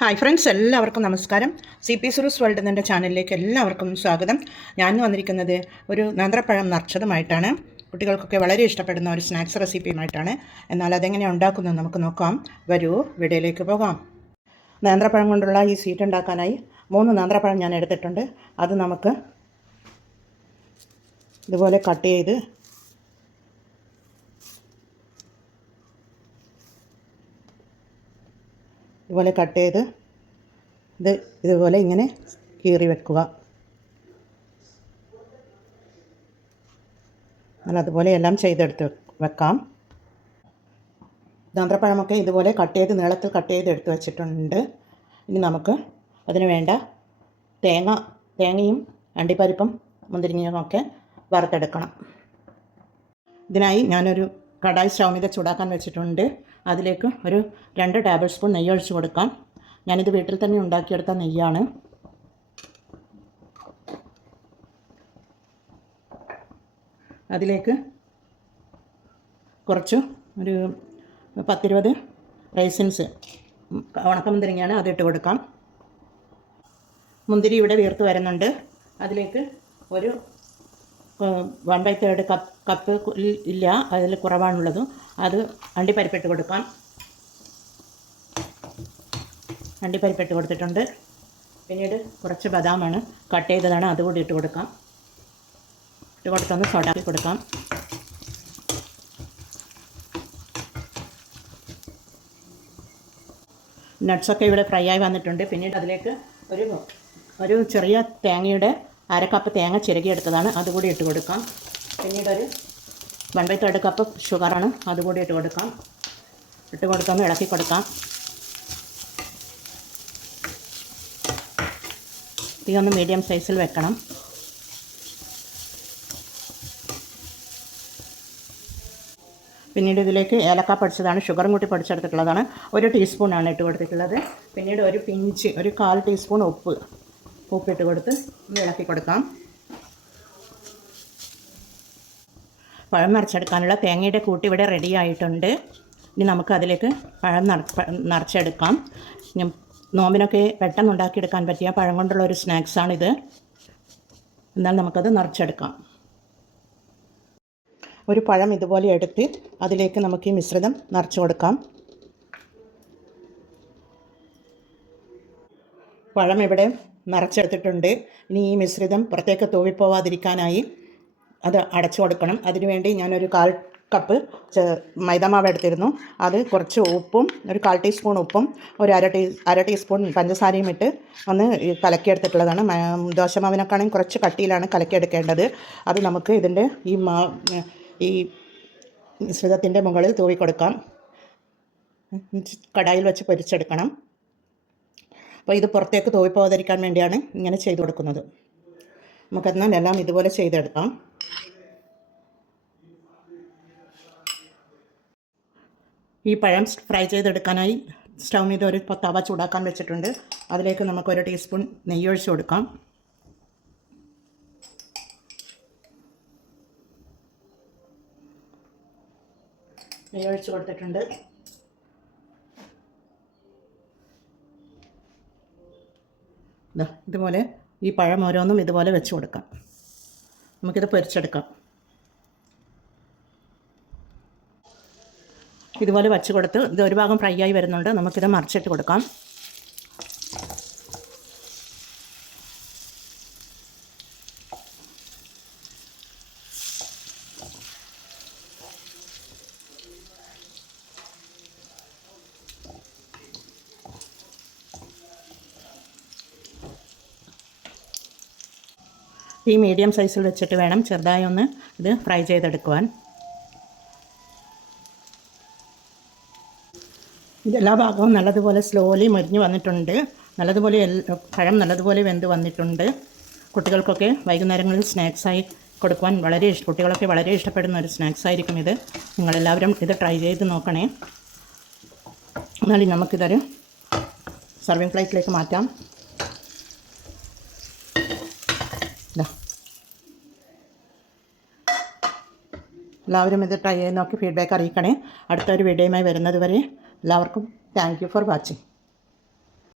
Hi friends, എല്ലാവർക്കും നമസ്കാരം. C P സുരൂസ് world എന്ന ചാനലിലേക്ക് എല്ലാവർക്കും സ്വാഗതം. ഞാൻ വന്നിരിക്കുന്നത് ഒരു നേന്ത്രപ്പഴം നിറച്ചതുമായിട്ടാണ്. കുട്ടികൾക്കൊക്കെ വളരെ ഇഷ്ടപ്പെടുന്ന ഒരു സ്നാക്സ് റെസിപ്പിയുമായിട്ടാണ്. എന്നാൽ അതെങ്ങനെയാണ് ഉണ്ടാക്കുന്നത് നമുക്ക് നോക്കാം. വരൂ, വീഡിയോയിലേക്ക് പോകാം. നേന്ത്രപ്പഴം കൊണ്ടുള്ള ഈ സ്വീറ്റ് ഉണ്ടാക്കാനായി 3 നേന്ത്രപ്പഴം ഞാൻ എടുത്തിട്ടുണ്ട്. അത് നമുക്ക് ഇതുപോലെ കട്ട് ചെയ്ത് ഇതുപോലെ ഇങ്ങനെ കീറി വെക്കുക. അതുപോലെ എല്ലാം ചെയ്തെടുത്ത് വെക്കാം. നേന്ത്രപ്പഴമൊക്കെ ഇതുപോലെ നീളത്തിൽ കട്ട് ചെയ്ത് എടുത്ത് വെച്ചിട്ടുണ്ട്. ഇനി നമുക്ക് അതിന് വേണ്ട തേങ്ങയും അണ്ടിപ്പരിപ്പും മുന്തിരിങ്ങയുമൊക്കെ വറുത്തെടുക്കണം. ഇതിനായി ഞാനൊരു കടായി സ്റ്റൗ മീതെ ചൂടാക്കാൻ വെച്ചിട്ടുണ്ട്. അതിലേക്ക് ഒരു 2 ടേബിൾ സ്പൂൺ നെയ്യ് ഒഴിച്ച് കൊടുക്കാം. ഞാനിത് വീട്ടിൽ തന്നെ ഉണ്ടാക്കിയെടുത്ത നെയ്യാണ്. അതിലേക്ക് കുറച്ച് ഒരു 10-20 റൈസിൻസ്, ഉണക്കമുന്തിരിങ്ങയാണ്, അതിട്ട് കൊടുക്കാം. മുന്തിരി ഇവിടെ വീർത്ത് വരുന്നുണ്ട്. അതിലേക്ക് ഒരു 1/3 കപ്പ് ഇല്ല, അതിൽ കുറവാണുള്ളത്. അത് അണ്ടിപ്പരിപ്പിട്ട് കൊടുക്കാം. അണ്ടിപ്പരിപ്പിട്ട് കൊടുത്തിട്ടുണ്ട്. പിന്നീട് കുറച്ച് ബദാമാണ്, കട്ട് ചെയ്തതാണ്, അതുകൂടി ഇട്ട് കൊടുക്കാം. ഇട്ട് കൊടുത്തൊന്ന് സോഡാക്കി കൊടുക്കാം. നട്ട്സൊക്കെ ഇവിടെ ഫ്രൈ ആയി വന്നിട്ടുണ്ട്. പിന്നീട് അതിലേക്ക് ഒരു ചെറിയ തേങ്ങയുടെ 1/2 കപ്പ് തേങ്ങ ചിരകിയെടുത്തതാണ്, അതുകൂടി ഇട്ട് കൊടുക്കാം. പിന്നീട് ഒരു 1/3 കപ്പ് ഷുഗറാണ്, അതുകൂടി ഇട്ട് കൊടുക്കാം. ഇട്ട് കൊടുത്തൊന്ന് ഇളക്കി കൊടുക്കാം. തീ ഒന്ന് മീഡിയം സൈസിൽ വെക്കണം. പിന്നീട് ഇതിലേക്ക് ഏലക്ക പൊടിച്ചതാണ്, ഷുഗറും കൂട്ടി പൊടിച്ചെടുത്തിട്ടുള്ളതാണ്, 1 ടീസ്പൂണാണ് ഇട്ട് കൊടുത്തിട്ടുള്ളത്. പിന്നീട് ഒരു 1/4 ടീസ്പൂൺ ഉപ്പിട്ട് കൊടുത്ത് ഒന്ന് ഇളക്കി കൊടുക്കാം. പഴം നിറച്ചെടുക്കാനുള്ള തേങ്ങയുടെ കൂട്ടി ഇവിടെ റെഡി ആയിട്ടുണ്ട്. ഇനി നമുക്ക് അതിലേക്ക് പഴം നിറച്ചെടുക്കാം. നോമ്പിനൊക്കെ പെട്ടെന്ന് ഉണ്ടാക്കിയെടുക്കാൻ പറ്റിയ പഴം കൊണ്ടുള്ള ഒരു സ്നാക്സാണിത്. എന്നാൽ നമുക്കത് നിറച്ചെടുക്കാം. ഒരു പഴം ഇതുപോലെ എടുത്ത് അതിലേക്ക് നമുക്ക് ഈ മിശ്രിതം നിറച്ച് കൊടുക്കാം. പഴം ഇവിടെ നിറച്ചെടുത്തിട്ടുണ്ട്. ഇനി ഈ മിശ്രിതം പുറത്തേക്ക് തൂവിപ്പോവാതിരിക്കാനായി അത് അടച്ചു കൊടുക്കണം. അതിനുവേണ്ടി ഞാനൊരു 1/4 കപ്പ് മൈദമാവ് എടുത്തിരുന്നു. അത് കുറച്ച് ഉപ്പും ഒരു 1/4 ടീസ്പൂൺ ഉപ്പും ഒരു അര ടീസ്പൂൺ പഞ്ചസാരയും ഇട്ട് ഒന്ന് കലക്കിയെടുത്തിട്ടുള്ളതാണ്. ദോശമാവിനേക്കാണെങ്കിൽ കുറച്ച് കട്ടിയിലാണ് കലക്കിയെടുക്കേണ്ടത്. അത് നമുക്ക് ഇതിൻ്റെ ഈ മിശ്രിതത്തിൻ്റെ മുകളിൽ തൂവി കൊടുക്കാം. കടായിൽ വെച്ച് പൊരിച്ചെടുക്കണം. അപ്പോൾ ഇത് പുറത്തേക്ക് തൂവിപ്പോകാതിരിക്കാൻ വേണ്ടിയാണ് ഇങ്ങനെ ചെയ്ത് കൊടുക്കുന്നത്. നമുക്കതിനാൽ എല്ലാം ഇതുപോലെ ചെയ്തെടുക്കാം. ഈ പഴം ഫ്രൈ ചെയ്തെടുക്കാനായി സ്റ്റൗ മീതെ ഒരു തവ ചൂടാക്കാൻ വെച്ചിട്ടുണ്ട്. അതിലേക്ക് നമുക്ക് 1 ടീസ്പൂൺ നെയ്യ് ഒഴിച്ച് കൊടുക്കാം. നെയ്യ് ഒഴിച്ച് കൊടുത്തിട്ടുണ്ട്. ഇതുപോലെ ഈ പഴം ഓരോന്നും ഇതുപോലെ വെച്ച് കൊടുക്കാം. നമുക്കിത് പൊരിച്ചെടുക്കാം. ഇതുപോലെ വച്ച് കൊടുത്ത് ഇത് ഒരു ഭാഗം ഫ്രൈ ആയി വരുന്നുണ്ട്. നമുക്കിത് മറിച്ചിട്ട് കൊടുക്കാം. ഈ മീഡിയം സൈസിൽ വെച്ചിട്ട് വേണം ചെറുതായി ഒന്ന് ഇത് ഫ്രൈ ചെയ്തെടുക്കുവാൻ. ഇതെല്ലാ ഭാഗവും നല്ലതുപോലെ സ്ലോലി മൊരിഞ്ഞ് വന്നിട്ടുണ്ട്. പഴം നല്ലതുപോലെ വെന്ത് വന്നിട്ടുണ്ട്. കുട്ടികൾക്കൊക്കെ വൈകുന്നേരങ്ങളിൽ സ്നാക്സായി കൊടുക്കുവാൻ കുട്ടികളൊക്കെ വളരെ ഇഷ്ടപ്പെടുന്ന ഒരു സ്നാക്സ് ആയിരിക്കും ഇത്. നിങ്ങളെല്ലാവരും ഇത് ട്രൈ ചെയ്ത് നോക്കണേ. എന്നാൽ നമുക്കിതൊരു സർവിങ് പ്ലേറ്റിലേക്ക് മാറ്റാം. എല്ലാവരും ഇത് ട്രൈ ചെയ്ത് നോക്കി ഫീഡ്ബാക്ക് അറിയിക്കണേ. അടുത്തൊരു വീഡിയോയുമായി വരുന്നത് വരെ എല്ലാവർക്കും താങ്ക് യു ഫോർ വാച്ചിങ്.